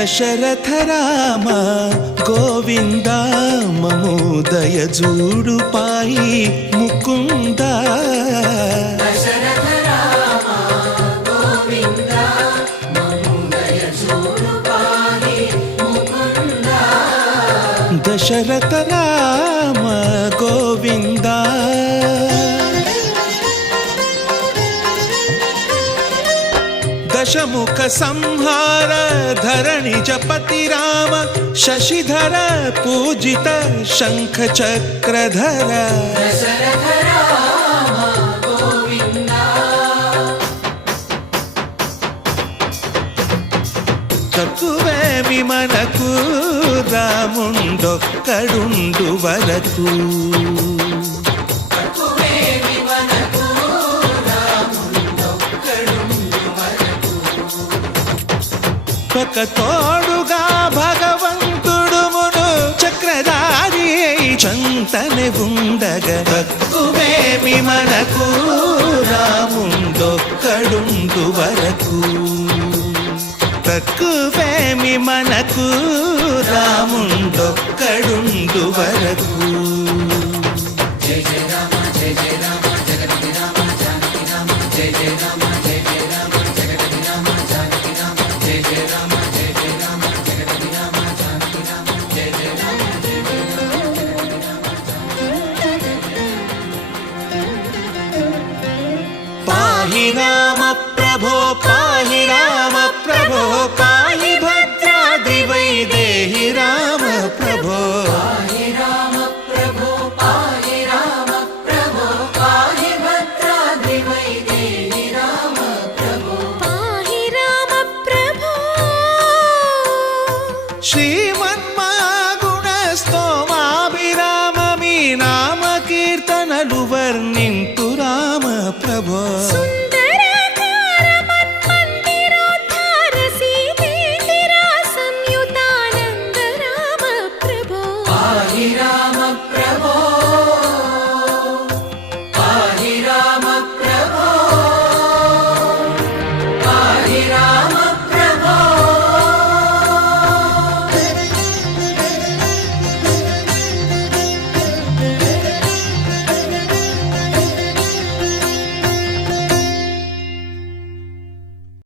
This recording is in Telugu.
దశరథ రామ గోవింద మము దయజూడు పాయి ముకుంద దశరథ రామ గోవింద దశముఖ సంహార ధరణి జపతి రామ శశిధర పూజిత శంఖ చక్రధర తక్కువేమి మనకు రాముండొక్కడుండు వరకు ఒక తోడుగా భగవంతుడు మును చక్రధారి చంతనే ఉండగా తక్కువేమి మనకు రాముండొక్కడుండు వరకు తక్కువేమి మనకు రాముండొక్కడుండు వరకు జయ జయ రామ జయ జయ రామ జగతి రామ జానకి రామ జయ జయ రామ జయ జయ రామ జగతి రామ జానకి రామ జయ జయ రామ జయ జయ రామ జగతి రామ జానకి రామ జయ జయ రామ జయ జయ రామ పాహి రామ ప్రభో పాహి రామ ప్రభో పాహి భద్రాద్రి వైదేహి రామ ప్రభో పాహి రామ ప్రభో పాహి రామ ప్రభో పాహి భద్రాద్రి వైదేహి రామ ప్రభో పాహి రామ ప్రభో శ్రీమన్మగుణ స్తోమాభిరామ మీ నామ కీర్తనలు వర్ణింతు రామ ప్రభో